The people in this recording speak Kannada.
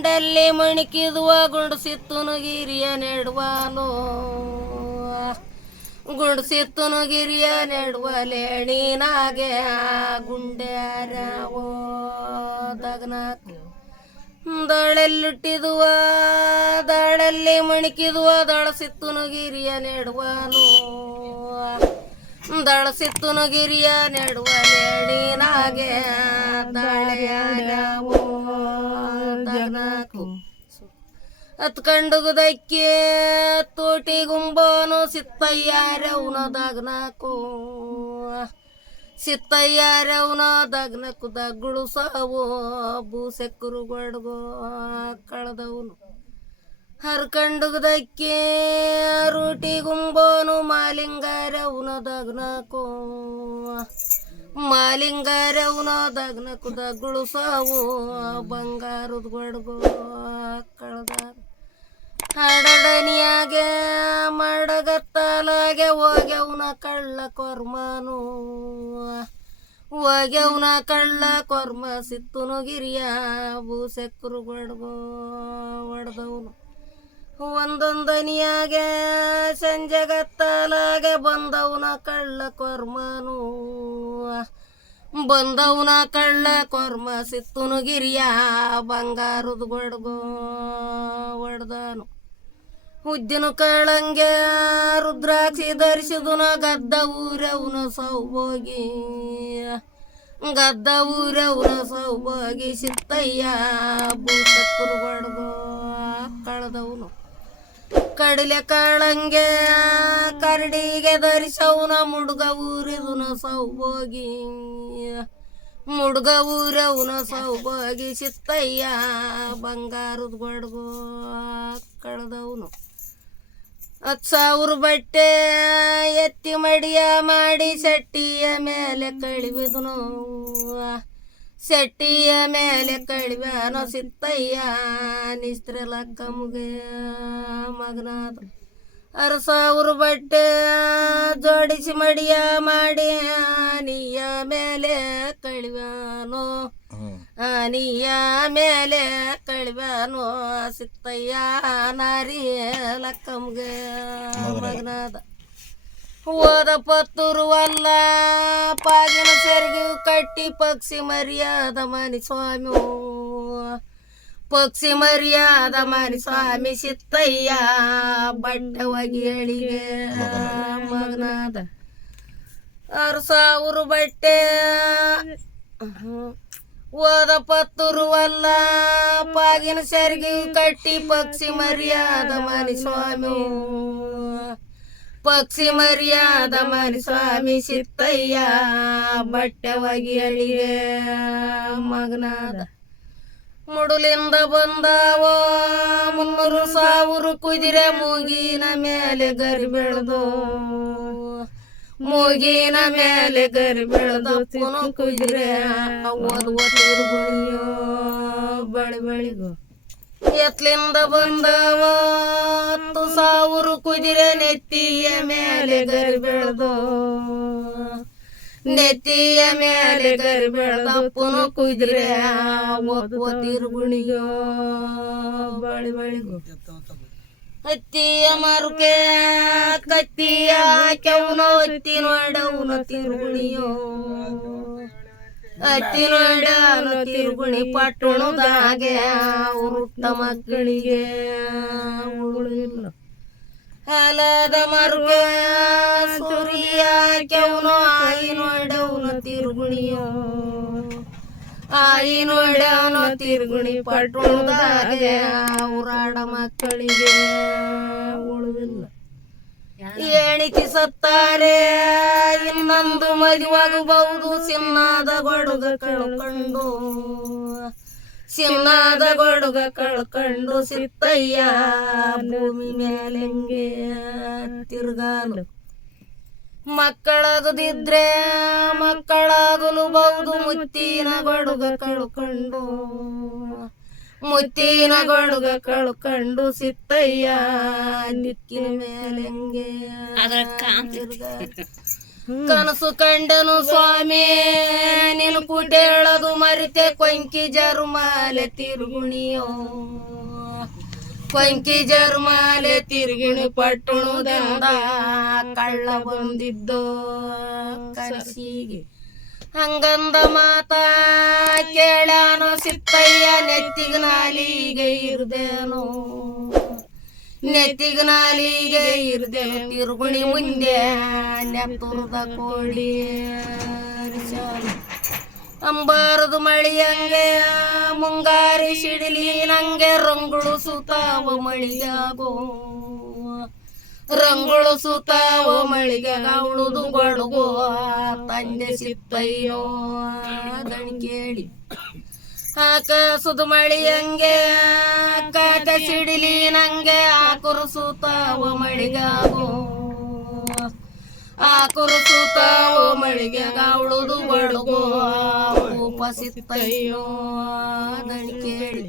ಗುಂಡಲ್ಲಿ ಮಣಿಕಿದುವ ಗುಂಡಸಿತ್ತುನು ಗಿರಿಯ ನೆಡುವಾನು. ಗುಂಡಸಿತ್ತುನು ಗಿರಿಯ ನೆಡುವಲೇಣಿನಾಗೆ ಗುಂಡ್ಯಾರವೋ ದಗನಾಕು ದಳಲ್ಲಿಟ್ಟಿದುವ, ದಳಲ್ಲಿ ಮಣಿಕಿದುವ ದಳಸಿತ್ತುನು ಗಿರಿಯ ನೆಡುವನು. ದಳಸಿತ್ತುನು ಗಿರಿಯ ನೆಡುವ ಲೇಣಿನಾಗೆ ದಳೆಯಾರವೋ ಹತ್ಕಂಡುಗುದಕ್ಕೆ ತೋಟಿ ಗುಂಬೋನು ಸಿತ್ತಯ್ಯಾರವನ ದಗ್ನಕು ಸಿತ್ತಯ್ಯಾರವನ ದಗ್ನಕು ದಗ್ಗುಳು ಸಾವು ಬೂಸೆಕ್ಕರು ಗಡ್ಗೋ ಕಳೆದವನು. ಹರ್ಕಂಡುಗದಕ್ಕೆ ರೂಟಿ ಗುಂಬೋನು ಮಾಲಿಂಗಾರವನ ದಗ್ನಕು ಮಾಲಿಂಗಾರವನ ದಗ್ನಕು ದಗ್ಗುಳು ಸಾವು, ಬಂಗಾರದ ಗಡ್ಗೋ ಕಳೆದಾರ ಹಡಡನಿಯಾಗೆ ಮಡಗತ್ತಲಾಗೆ ಹೋಗ್ಯವನ ಕಳ್ಳ ಕೊರ್ಮನು. ಹೋಗ್ಯವನ ಕಳ್ಳ ಕೊರ್ಮ ಸಿತ್ತುನು ಗಿರಿಯ ಬೂಸೆಕ್ಕರು ಬಡ್ಗೋ ಹೊಡೆದವನು ಒಂದೊಂದನಿಯಾಗೆ ಸಂಜೆಗತ್ತಲಾಗೆ ಬಂದವನ ಕಳ್ಳ ಕೊರ್ಮನು. ಬಂದವನ ಕಳ್ಳ ಕೊರ್ಮ ಸಿತ್ತುನು ಗಿರಿಯ ಬಂಗಾರದ ಗೊಡ್ಗೋ ಹೊಡ್ದನು ಉದ್ದಿನ ಕಳಂಗೆ ರುದ್ರಾಕ್ಷಿ ಧರಿಸಿದುನ ಗದ್ದ ಊರವನ ಸೌಭೋಗಿ. ಗದ್ದ ಊರವನ ಸೌಭೋಗಿ ಸಿತ್ತಯ್ಯ ಬೂಸಕ್ಕರು ಬಡ್ದು ಕಳೆದವನು. ಕಡಲೆ ಕಾಳಂಗೆ ಕರಡಿಗೆ ಧರಿಸವನ ಮುಡ್ಗ ಊರಿದುನ ಸೌಭೋಗಿ. ಮುಡುಗ ಊರವನ ಸೌಭಾಗಿ ಸಿತ್ತಯ್ಯ ಬಂಗಾರದ ಗಡ್ಗೋ ಕಳೆದವನು. ಹತ್ತು ಸಾವಿರ ಬಟ್ಟೆ ಎತ್ತಿ ಮಡಿಯ ಮಾಡಿ ಸೆಟ್ಟಿಯ ಮೇಲೆ ಕಳಿಬಿದನು ಸೆಟ್ಟಿಯ ಮೇಲೆ ಕಳಿವ್ಯಾನೋ ಸಿತ್ತಯ್ಯ ನಿಸ್ತ್ರಲಕ್ಕ ಮುಗೆ ಮಗನಾದ. ಅರ ಸಾವಿರ ಬಟ್ಟೆ ಜೋಡಿಸಿ ಮಡಿಯ ಮಾಡಿ ನೀಯ ಮೇಲೆ ಕಳಿವ್ಯಾನೋ ಆನಿಯ ಮೇಲೆ ಕಳಿಬಾನು ಸಿತ್ತಯ್ಯ ನಾರಿ ಲಕ್ಕಮ್ಗೆ ಮಗನಾದ. ಹೋದ ಪತ್ತೂರು ಅಲ್ಲ ಪಾಗಿನ ಸೆರಗಿ ಕಟ್ಟಿ ಪಕ್ಷಿ ಮರ್ಯಾದ ಮನಿ ಸ್ವಾಮಿ. ಪಕ್ಷಿ ಮರ್ಯಾದ ಮನಿ ಸ್ವಾಮಿ ಸಿತ್ತಯ್ಯ ಬಡ್ಡವಾಗಿ ಹೇಳಿಗೆ ಮಗನಾದ. ಆರು ಸಾವಿರ ಬಟ್ಟೆ. ಹೋದ ಪತ್ತುರುವಲ್ಲ, ಪಾಗಿನ ಸೆರಗಿ ಕಟ್ಟಿ ಪಕ್ಷಿ ಮರ್ಯಾದ ಮನಿ ಸ್ವಾಮಿ. ಪಕ್ಷಿ ಮರ್ಯಾದ ಮನಿ ಸ್ವಾಮಿ ಸಿತ್ತಯ್ಯ ಬಟ್ಟೆ ಒಗಿಯಳಿಗೆ ಮಗನಾದ. ಮುಡುಲಿಂದ ಬಂದವ, ಮುನ್ನೂರು ಸಾವಿರ ಕುದಿರೆ ಮುಗಿನ ಮೇಲೆ ಗರಿ ಬೆಳೆದು. ಮೂಗಿನ ಮೇಲೆ ಗರಿ ಬೆಳೆದು ಪುನು ಕುದಿರೆ. ಎತ್ಲಿಂದ ಬಂದವ, ಹತ್ತು ಸಾವಿರ ಕುದುರೆ ನೆತ್ತಿಯ ಮೇಲೆ ಗರಿ ಬೆಳೆದು. ನೆತ್ತಿಯ ಮೇಲೆ ಗರಿ ಬೆಳೆದ ಕುದ್ರೆ. ಕುದಿರೆ ತಿರುಗುಣಿಯೋ ಬಳಿ ಬಳಿಗೋ. ಹತ್ತಿಯ ಮರುಕೆ, ಕತ್ತಿಯ ಕೆವನು ಹತ್ತಿ ನೋಡವನು ತಿರುಗುಣಿಯೋ. ಹತ್ತಿ ನೋಡವನು ತಿರುಗುಣಿ ಪಟ್ಟಣದಾಗೆ ಉರುಟ್ಟ ಮಕ್ಕಳಿಗೆ ಉಳಿಲ್ಲ ಹಲದ ಮರುಗೆ ಸೂರ್ಯ ಕೆವನು ಆಯಿ ನೋಡವನು ತಿರುಗುಣಿಯೋ. ಆಯಿ ನೋಡವನು ತಿರುಗುಣಿ ಪಟ್ಟಣದಾಗೆ ಊರಾಡ ಮಕ್ಕಳಿಗೆ ಉಳುವಿಲ್ಲ. ಎಣಿಕೆ ಸತ್ತಾರೆ, ಇನ್ನೊಂದು ಮದುವಾಗಬಹುದು. ಸಿನ್ನಾದ ಗೊಡುಗ ಕಳ್ಕೊಂಡು, ಸಿನ್ನಾದ ಗೊಡುಗ ಕಳ್ಕೊಂಡು ಸಿತ್ತಯ್ಯ ಭೂಮಿ ಮೇಲೆಂಗೆ ತಿರುಗಾಲು ಮಕ್ಕಳಾಗದಿದ್ರೆ ಮಕ್ಕಳಾಗಲು ಬಹುದು ಮುತ್ತಿನ ಗೊಡುಗ ಕಳುಕೊಂಡು. ಮುತ್ತಿನ ಗೊಡುಗ ಕಳುಕೊಂಡು ಸಿತ್ತಯ್ಯ ನಿಕ್ಕಿನ ಮೇಲೆಂಗೆ. ಕನಸು ಕಂಡನು ಸ್ವಾಮಿ ನಿನ್ ಕುಟೇಳದು ಮರಿತೆ ಕೊಂಕಿ ಜರುಮಾಲೆ ತಿರುಗುಣಿಯೋ. ಕೊಂಕಿ ಜರ್ಮಾಲೆ ತಿರುಗಿಣು ಪಟ್ಟಣುದಂದ ಕಳ್ಳ ಬಂದಿದ್ದು ಕನಸಿಗೆ ಹಂಗಂದ ಮಾತ ಕೇಳಾನೋ ಸಿತ್ತಯ್ಯ ನೆತ್ತಿಗ ನಾಲಿಗೆ ಇರ್ದೇನೋ ನೆತ್ತಿಗ ನಾಲಿಗೆ ಇರ್ದೆ ತಿರುಗುಣಿ ಮುಂದೆ ನೆತ್ತುರ್ದ ಕೋಳಿ. ಅಂಬಾರದು ಮಳಿಯಂಗೆ ಮುಂಗಾರಿ ಸಿಡಿಲಿ ನಂಗೆ ರಂಗುಳು ಸುತಾವ ಮಳಿಗಾಗೋ ರಂಗುಳು ಸುತಾವ ಮಳಿಗೆ ಅವಳುದು ಬಡಗೋ, ತಂದೆ ಸಿತ್ತಯ್ಯೋ ದಣಿ ಕೇಳಿ. ಮಳಿ ಮಳಿಯಂಗೆ ಕಾಕ ಸಿಡಿಲಿ ನಂಗೆ ಆಕುರು ಸುತಾವ ಮಳಿಗಾಗೋ. ಆಕುರು ಸುತಾವ ಮಳಿಗೆ ಅವಳುದು ಗೊಳಗೋ ಉಪಸಿತ್ತಯ್ಯೋ ಕೇಳಿ